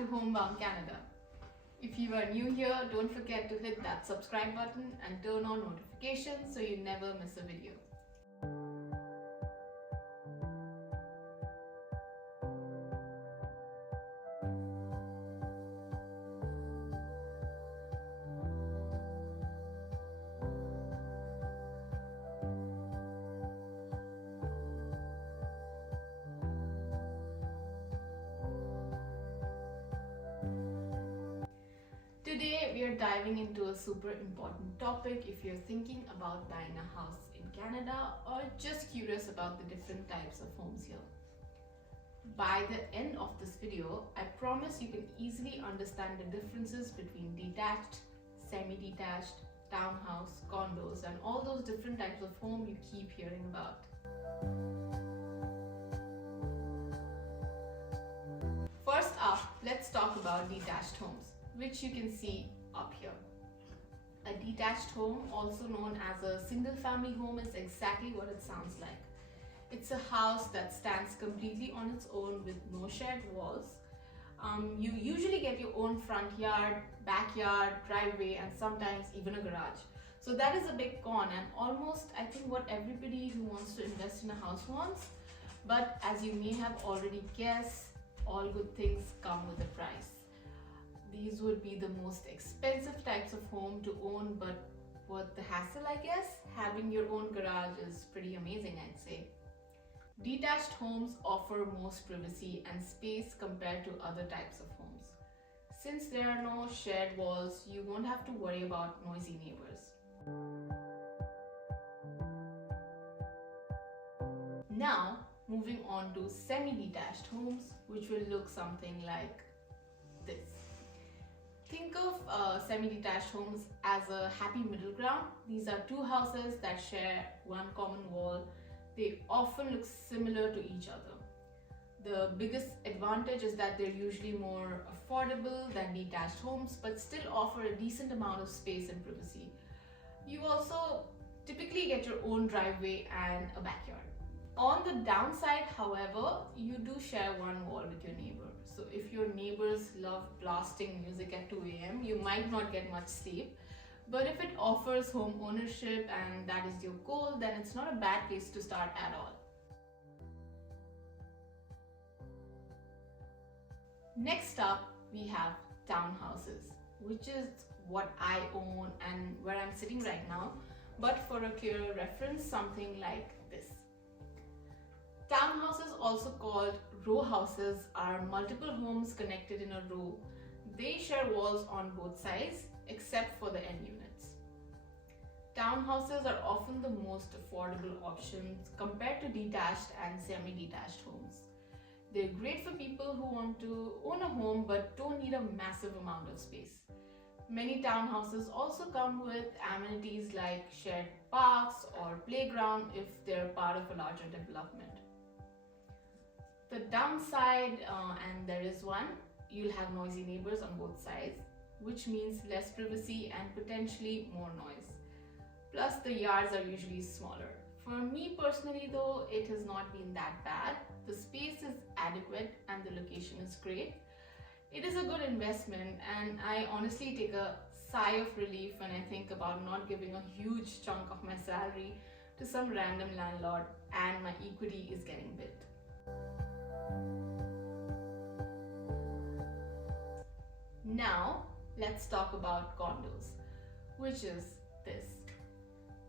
to Homebound Canada. If you are new here, don't forget to hit that subscribe button and turn on notifications so you never miss a video. Today we are diving into a super important topic if you're thinking about buying a house in Canada or just curious about the different types of homes here. By the end of this video, I promise you can easily understand the differences between detached, semi-detached, townhouse, condos and all those different types of home you keep hearing about. First up, let's talk about detached homes, which you can see up here. A detached home, also known as a single family home, is exactly what it sounds like. It's a house that stands completely on its own with no shared walls. You usually get your own front yard, backyard, driveway and sometimes even a garage. So that is a big con and almost I think what everybody who wants to invest in a house wants. But as you may have already guessed, all good things come with a price. These would be the most expensive types of home to own, but worth the hassle, I guess. Having your own garage is pretty amazing, I'd say. Detached homes offer most privacy and space compared to other types of homes. Since there are no shared walls, you won't have to worry about noisy neighbors. Now, moving on to semi-detached homes, which will look something like this. Think of semi-detached homes as a happy middle ground. These are two houses that share one common wall. They often look similar to each other. The biggest advantage is that they're usually more affordable than detached homes, but still offer a decent amount of space and privacy. You also typically get your own driveway and a backyard. On the downside, however, you do share one wall with your neighbor. So if your neighbors love blasting music at 2 a.m., you might not get much sleep. But if it offers home ownership and that is your goal, then it's not a bad place to start at all. Next up, we have townhouses, which is what I own and where I'm sitting right now. But for a clearer reference, something like this. Townhouses, also called row houses, are multiple homes connected in a row. They share walls on both sides except for the end units. Townhouses are often the most affordable options compared to detached and semi-detached homes. They're great for people who want to own a home but don't need a massive amount of space. Many townhouses also come with amenities like shared parks or playground if they're part of a larger development. The downside, and there is one, you'll have noisy neighbors on both sides, which means less privacy and potentially more noise. Plus the yards are usually smaller. For me personally though, it has not been that bad. The space is adequate and the location is great. It is a good investment and I honestly take a sigh of relief when I think about not giving a huge chunk of my salary to some random landlord and my equity is getting bit. Now, let's talk about condos, which is this.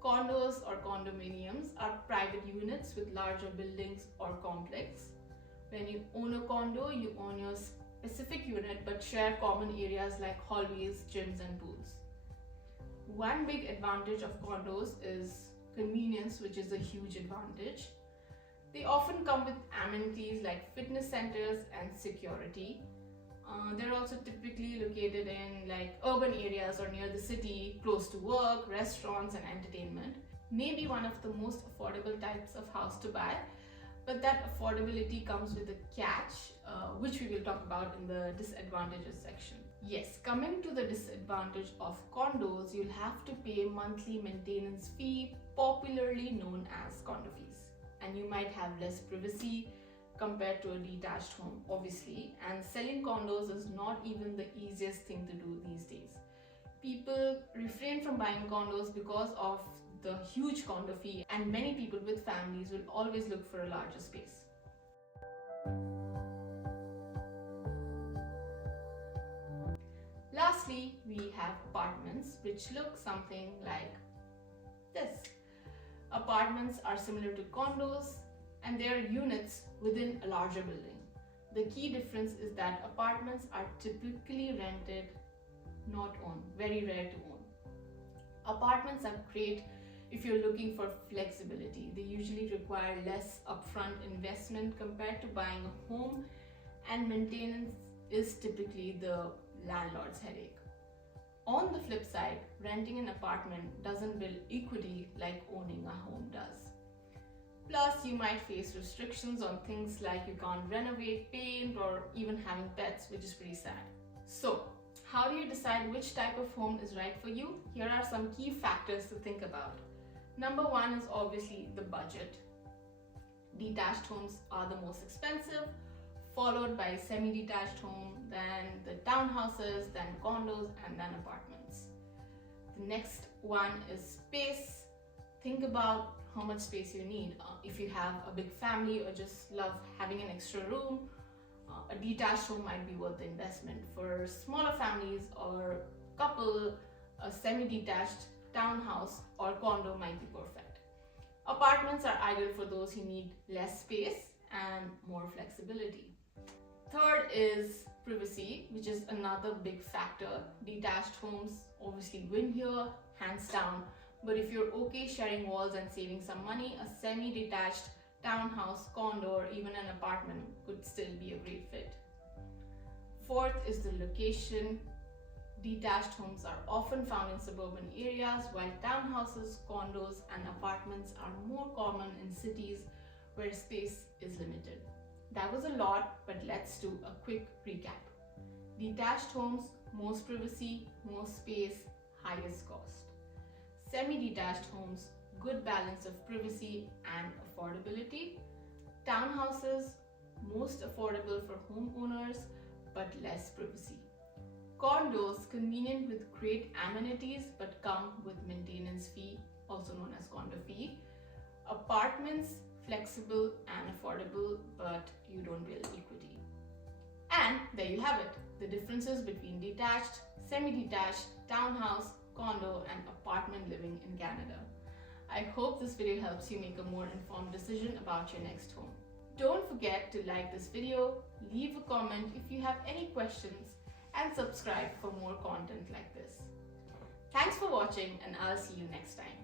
Condos or condominiums are private units with larger buildings or complex. When you own a condo, you own your specific unit but share common areas like hallways, gyms and pools. One big advantage of condos is convenience, which is a huge advantage. They often come with amenities like fitness centers and security. They're also typically located in like urban areas or near the city, close to work, restaurants and entertainment. Maybe one of the most affordable types of house to buy, but that affordability comes with a catch, which we will talk about in the disadvantages section. Yes, coming to the disadvantage of condos, you'll have to pay monthly maintenance fee, popularly known as condo fees. And you might have less privacy, compared to a detached home, obviously, and selling condos is not even the easiest thing to do these days. People refrain from buying condos because of the huge condo fee, and many people with families will always look for a larger space. Lastly, we have apartments, which look something like this. Apartments are similar to condos and they are units within a larger building. The key difference is that apartments are typically rented, not owned, very rare to own. Apartments are great if you're looking for flexibility. They usually require less upfront investment compared to buying a home, and maintenance is typically the landlord's headache. On the flip side, renting an apartment doesn't build equity like owning a home does. Plus, you might face restrictions on things like you can't renovate, paint, or even having pets, which is pretty sad. So, how do you decide which type of home is right for you? Here are some key factors to think about. Number one is obviously the budget. Detached homes are the most expensive, followed by semi-detached home, then the townhouses, then condos, and then apartments. The next one is space. Think about how much space you need. If you have a big family or just love having an extra room, a detached home might be worth the investment. For smaller families or couple, a semi-detached townhouse or condo might be perfect. Apartments are ideal for those who need less space and more flexibility. Third is privacy, which is another big factor. Detached homes obviously win here, hands down. But if you're okay sharing walls and saving some money, a semi-detached townhouse, condo, or even an apartment could still be a great fit. Fourth is the location. Detached homes are often found in suburban areas, while townhouses, condos, and apartments are more common in cities where space is limited. That was a lot, but let's do a quick recap. Detached homes, most privacy, most space, highest cost. Semi-detached homes, good balance of privacy and affordability. Townhouses, most affordable for homeowners, but less privacy. Condos, convenient with great amenities, but come with maintenance fee, also known as condo fee. Apartments, flexible and affordable, but you don't build equity. And there you have it, the differences between detached, semi-detached, townhouse, condo, and apartment living in Canada. I hope this video helps you make a more informed decision about your next home. Don't forget to like this video, leave a comment if you have any questions, and subscribe for more content like this. Thanks for watching, and I'll see you next time.